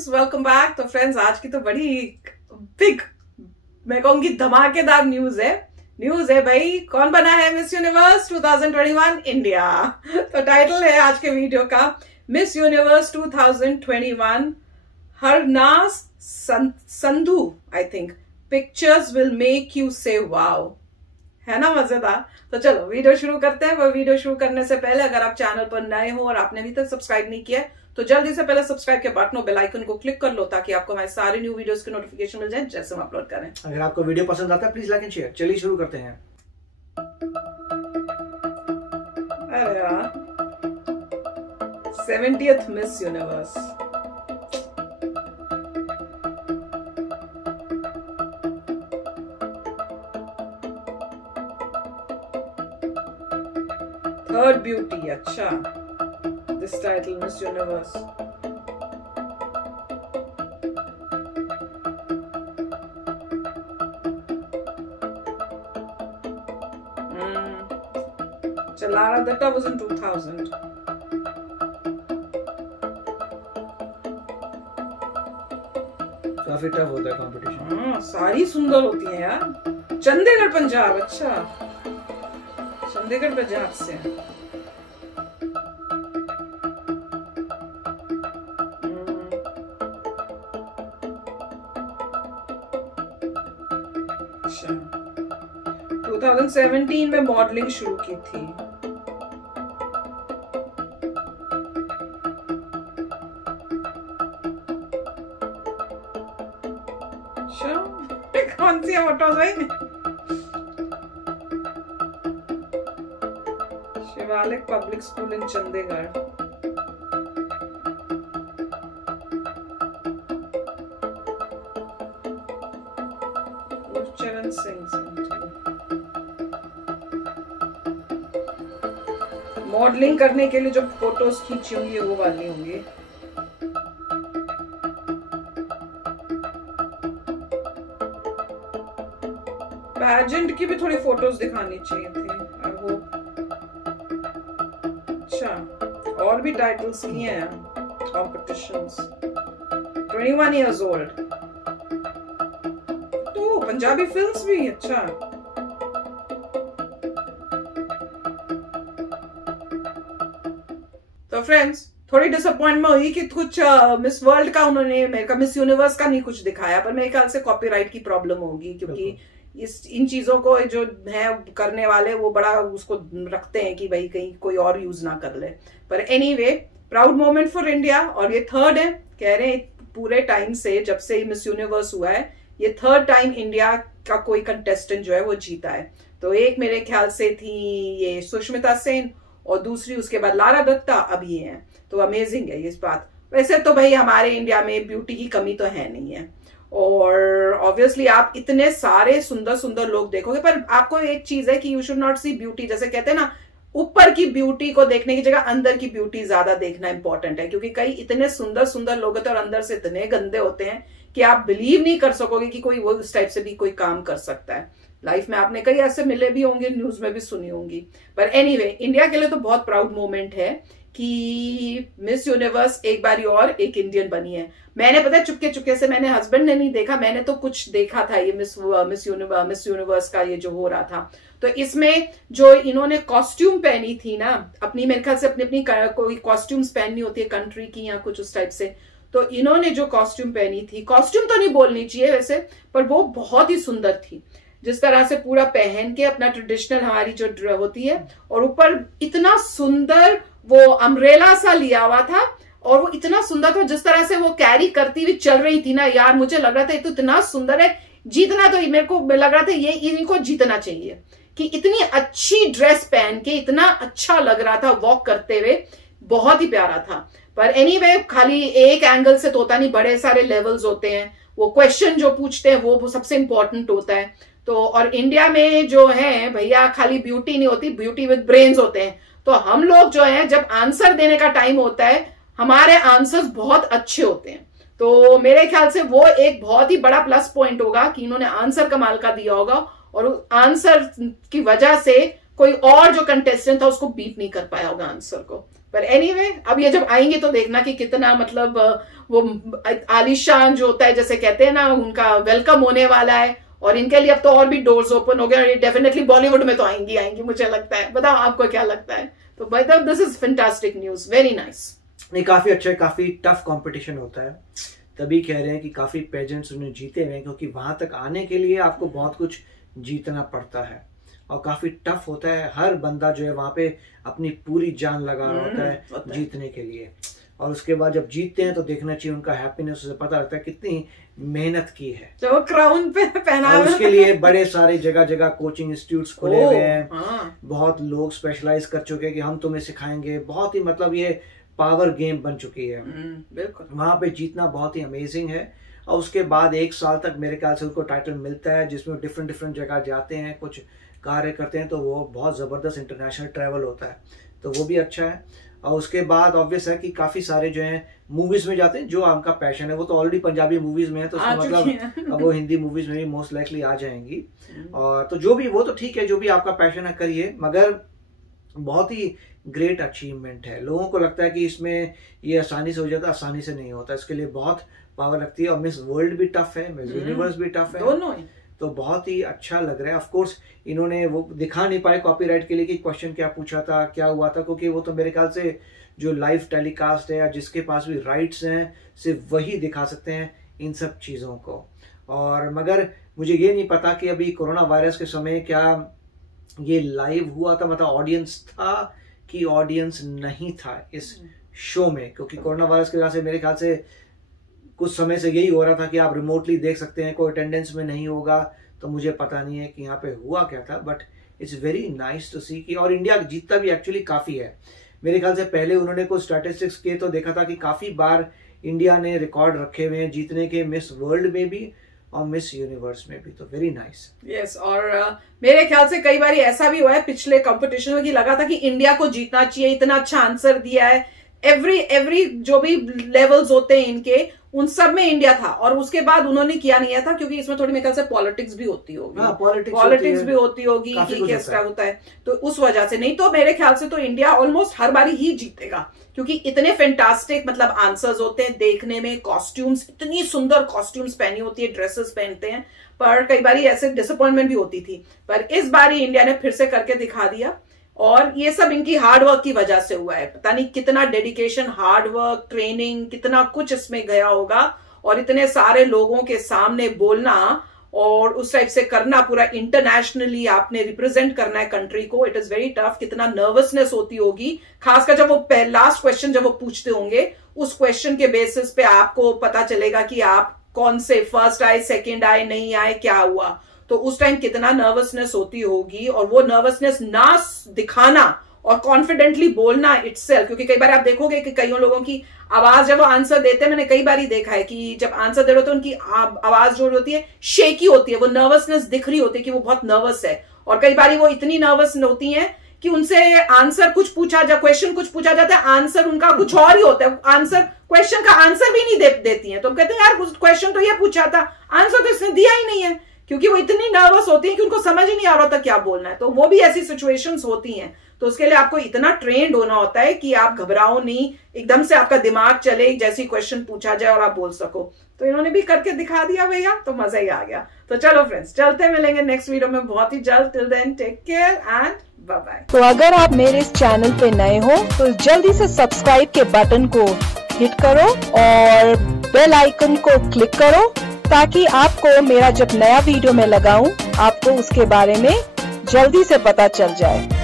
Friends, welcome back. तो friends, आज की तो बड़ी बिग, मैं कहूंगी धमाकेदार न्यूज है भाई। कौन बना है मिस यूनिवर्स 2021 इंडिया। तो टाइटल है आज के वीडियो का miss universe 2021 Harnaaz Sandhu. I think pictures will make you से वाओ। है ना मजेदार। तो चलो वीडियो शुरू करते हैं। वो वीडियो शुरू करने से पहले अगर आप चैनल पर नए हो और आपने अभी तक सब्सक्राइब नहीं किया तो जल्दी से पहले सब्सक्राइब के बटन और बेल आइकन को क्लिक कर लो ताकि आपको हमारे सारे न्यू वीडियोस की नोटिफिकेशन मिल जाए जैसे हम अपलोड करें। अगर आपको वीडियो पसंद आता है प्लीज लाइक एंड शेयर। चलिए शुरू करते हैं। अरे यार 70th Miss Universe. Third beauty. अच्छा, this title Miss Universe. Lara Dutta was in 2000. काफी टफ होता है कंपटीशन। हाँ, सारी सुंदर होती हैं यार। चंडीगढ़ पंजाब। अच्छा, चंडीगढ़ पंजाब से। अच्छा, 2017 में मॉडलिंग शुरू की थी। कौन सी फोटोज भाई? शिवालिक पब्लिक स्कूल इन चंडीगढ़। चरण सिंह। मॉडलिंग करने के लिए जो फोटोज खींची होंगी वो वाली होंगी। पैजेंट की भी थोड़ी फोटोज दिखानी चाहिए थी। I hope. अच्छा, और भी टाइटल्स किए हैं कॉम्पिटिशंस। 21 years old। तो पंजाबी फिल्म्स भी। अच्छा, तो फ्रेंड्स थोड़ी डिसअपॉइंटमेंट हुई कि कुछ मिस वर्ल्ड का उन्होंने मिस यूनिवर्स का नहीं कुछ दिखाया, पर मेरे ख्याल से कॉपीराइट की प्रॉब्लम होगी क्योंकि इन चीजों को जो है करने वाले वो बड़ा उसको रखते हैं कि भाई कहीं कोई और यूज ना कर ले। पर anyway, proud moment for India. और ये थर्ड है, कह रहे हैं पूरे टाइम से जब से मिस यूनिवर्स हुआ है ये थर्ड टाइम इंडिया का कोई कंटेस्टेंट जो है वो जीता है। तो एक मेरे ख्याल से थी ये सुष्मिता सेन और दूसरी उसके बाद लारा दत्ता, अब ये है। तो अमेजिंग है इस बात। वैसे तो भाई हमारे इंडिया में ब्यूटी की कमी तो है नहीं है और ऑब्वियसली आप इतने सारे सुंदर सुंदर लोग देखोगे, पर आपको एक चीज है कि you should not see beauty. जैसे कहते हैं ना, ऊपर की ब्यूटी को देखने की जगह अंदर की ब्यूटी ज्यादा देखना इंपॉर्टेंट है, क्योंकि कई इतने सुंदर सुंदर लोग होते हैं और अंदर से इतने गंदे होते हैं कि आप बिलीव नहीं कर सकोगे कि कोई वो इस टाइप से भी कोई काम कर सकता है। लाइफ में आपने कई ऐसे मिले भी होंगे, न्यूज में भी सुनी होंगी। पर एनीवे, इंडिया के लिए तो बहुत प्राउड मोमेंट है कि मिस यूनिवर्स एक बारी और एक इंडियन बनी है। मैंने पता है चुपके चुपके से, मैंने हस्बैंड ने नहीं देखा, मैंने तो कुछ देखा था ये मिस यूनिवर्स का ये जो हो रहा था। तो इसमें जो इन्होंने कॉस्ट्यूम पहनी थी ना, अपनी मेरे ख्याल से अपनी कोई कॉस्ट्यूम्स पहननी होती है कंट्री की या कुछ उस टाइप से, तो इन्होंने जो कॉस्ट्यूम पहनी थी, कॉस्ट्यूम तो नहीं बोलनी चाहिए वैसे, पर वो बहुत ही सुंदर थी। जिस तरह से पूरा पहन के अपना ट्रेडिशनल हमारी जो होती है, और ऊपर इतना सुंदर वो अम्ब्रेला सा लिया हुआ था और वो इतना सुंदर था जिस तरह से वो कैरी करती हुई चल रही थी ना यार, मुझे लग रहा था ये तो इतना सुंदर है, जीतना तो मेरे को लग रहा था ये इनको जीतना चाहिए कि इतनी अच्छी ड्रेस पहन के इतना अच्छा लग रहा था वॉक करते हुए, बहुत ही प्यारा था। पर एनीवे, खाली एक एंगल से तो होता नहीं, बड़े सारे लेवल्स होते हैं। वो क्वेश्चन जो पूछते हैं वो सबसे इंपॉर्टेंट होता है। तो और इंडिया में जो है भैया खाली ब्यूटी नहीं होती, ब्यूटी विद ब्रेन्स होते हैं। तो हम लोग जो है जब आंसर देने का टाइम होता है हमारे आंसर्स बहुत अच्छे होते हैं। तो मेरे ख्याल से वो एक बहुत ही बड़ा प्लस पॉइंट होगा कि इन्होंने आंसर कमाल का दिया होगा और आंसर की वजह से कोई और जो कंटेस्टेंट था उसको बीट नहीं कर पाया होगा आंसर को। पर एनीवे, अब ये जब आएंगे तो देखना कि कितना मतलब वो आलीशान जो होता है, जैसे कहते हैं ना, उनका वेलकम होने वाला है। और इनके लिए अब तो और भी डोर्स ओपन हो गए, और ये डेफिनेटली बॉलीवुड में तो आएंगी मुझे लगता है। बताओ आपको क्या लगता है? तो भाई this is fantastic news, very nice. नहीं, काफी अच्छा है, काफी टफ कंपटीशन होता है, तभी कह रहे हैं कि काफी पेजेंट्स उन्हें जीते हुए हैं, क्योंकि वहां तक आने के लिए आपको बहुत कुछ जीतना पड़ता है और काफी टफ होता है। हर बंदा जो है वहां पे अपनी पूरी जान लगा रहा होता है जीतने के लिए, और उसके बाद जब जीतते हैं तो देखना चाहिए उनका हैप्पीनेस, उसे पता लगता है कितनी मेहनत की है। तो क्राउन पे पहना, और उसके लिए बड़े सारे जगह जगह कोचिंग इंस्टीट्यूट्स खुले हुए हैं, बहुत लोग स्पेशलाइज कर चुके हैं कि हम तुम्हें सिखाएंगे। बहुत ही मतलब ये पावर गेम बन चुकी है। बिल्कुल, वहां पे जीतना बहुत ही अमेजिंग है। और उसके बाद 1 साल तक मेरे ख्याल से उनको टाइटल मिलता है, जिसमें डिफरेंट जगह जाते हैं, कुछ कार्य करते हैं, तो वो बहुत जबरदस्त इंटरनेशनल ट्रैवल होता है, तो वो भी अच्छा है। और उसके बाद ऑब्वियस है कि काफी सारे जो हैं मूवीज में जाते हैं, जो उनका पैशन है। वो तो ऑलरेडी पंजाबी मूवीज में है, तो उसका मतलब अब वो हिंदी मूवीज में भी मोस्ट लाइकली आ जाएंगी। और तो जो भी, वो तो ठीक है, जो भी आपका पैशन है करिए, मगर बहुत ही ग्रेट अचीवमेंट है। लोगों को लगता है कि इसमें ये आसानी से हो जाता है, आसानी से नहीं होता, इसके लिए बहुत पावर लगती है। और मिस वर्ल्ड भी टफ है, मिस यूनिवर्स भी टफ है, दोनों। तो बहुत ही अच्छा लग रहा है। ऑफ कोर्स इन्होंने वो दिखा नहीं पाए कॉपीराइट के लिए कि क्वेश्चन क्या पूछा था, क्या हुआ था, क्योंकि वो तो मेरे ख्याल से जो लाइव टेलीकास्ट है या जिसके पास भी राइट्स हैं सिर्फ वही दिखा सकते हैं इन सब चीज़ों को। और मगर मुझे ये नहीं पता कि अभी कोरोना वायरस के समय क्या ये लाइव हुआ था, मतलब ऑडियंस था कि ऑडियंस नहीं था इस शो में, क्योंकि कोरोना वायरस की वजह से मेरे ख्याल से कुछ समय से यही हो रहा था कि आप रिमोटली देख सकते हैं, कोई अटेंडेंस में नहीं होगा। तो मुझे पता नहीं है कि यहाँ पे हुआ क्या था, but it's very nice to see कि, और इंडिया जीतता भी एक्चुअली काफ़ी है। मेरे ख्याल से पहले उन्होंने कुछ स्टैटिस्टिक्स किए तो देखा था कि काफ़ी बार इंडिया ने रिकॉर्ड रखे हुए हैं जीतने के, मिस वर्ल्ड में भी और मिस यूनिवर्स में भी, तो वेरी नाइस। यस, और मेरे ख्याल से कई बार ऐसा भी हुआ है पिछले कंपटीशन में कि लगा था कि इंडिया को जीतना चाहिए, इतना अच्छा आंसर दिया है। एवरी जो भी लेवल्स होते हैं इनके, उन सब में इंडिया था, और उसके बाद उन्होंने किया नहीं था, क्योंकि इसमें थोड़ी मेरे ख्याल से पॉलिटिक्स भी होती होगी, पॉलिटिक्स भी होती होगी कि कैसा होता है, तो उस वजह से। नहीं तो मेरे ख्याल से तो इंडिया ऑलमोस्ट हर बारी ही जीतेगा, क्योंकि इतने फैंटास्टिक मतलब आंसर्स होते हैं देखने में। कॉस्ट्यूम्स, इतनी सुंदर कॉस्ट्यूम्स पहनी होती है, ड्रेसेस पहनते हैं, पर कई बारी ऐसे डिसअपॉइंटमेंट भी होती थी। पर इस बार इंडिया ने फिर से करके दिखा दिया, और ये सब इनकी हार्डवर्क की वजह से हुआ है। पता नहीं कितना डेडिकेशन, हार्डवर्क, ट्रेनिंग, कितना कुछ इसमें गया होगा, और इतने सारे लोगों के सामने बोलना और उस टाइप से करना, पूरा इंटरनेशनली आपने रिप्रेजेंट करना है कंट्री को। It is very tough. कितना नर्वसनेस होती होगी, खासकर जब वो लास्ट क्वेश्चन जब वो पूछते होंगे, उस क्वेश्चन के बेसिस पे आपको पता चलेगा कि आप कौन से फर्स्ट आए, सेकेंड आए, नहीं आए, क्या हुआ। तो उस टाइम कितना नर्वसनेस होती होगी, और वो नर्वसनेस ना दिखाना और कॉन्फिडेंटली बोलना इटसेल्फ। क्योंकि कई बार आप देखोगे कि कईयों लोगों की आवाज जब वो आंसर देते हैं, मैंने कई बार ही देखा है कि जब आंसर दे रहे होते हैं उनकी आवाज जो होती है शेकी होती है, वो नर्वसनेस दिख रही होती है कि वो बहुत नर्वस है। और कई बार वो इतनी नर्वस होती है कि उनसे आंसर कुछ पूछा जा, क्वेश्चन कुछ पूछा जाता है, आंसर उनका कुछ और ही होता है, आंसर क्वेश्चन का आंसर भी नहीं देती है। तो कहते हैं यार क्वेश्चन तो ये पूछा था, आंसर तो इसने दिया ही नहीं है, क्योंकि वो इतनी नर्वस होती है कि उनको समझ ही नहीं आ रहा था क्या बोलना है। तो वो भी ऐसी सिचुएशंस होती हैं, तो उसके लिए आपको इतना ट्रेंड होना होता है कि आप घबराओ नहीं, एकदम से आपका दिमाग चले, जैसी क्वेश्चन पूछा जाए और आप बोल सको। तो इन्होंने भी करके दिखा दिया भैया, तो मजा ही आ गया। तो चलो फ्रेंड्स, चलते मिलेंगे नेक्स्ट वीडियो में बहुत ही जल्द। Till then take care and bye bye. तो अगर आप मेरे इस चैनल पे नए हो तो जल्दी से सब्सक्राइब के बटन को हिट करो और बेल आइकन को क्लिक करो, ताकि आपको मेरा जब नया वीडियो मैं लगाऊं आपको उसके बारे में जल्दी से पता चल जाए।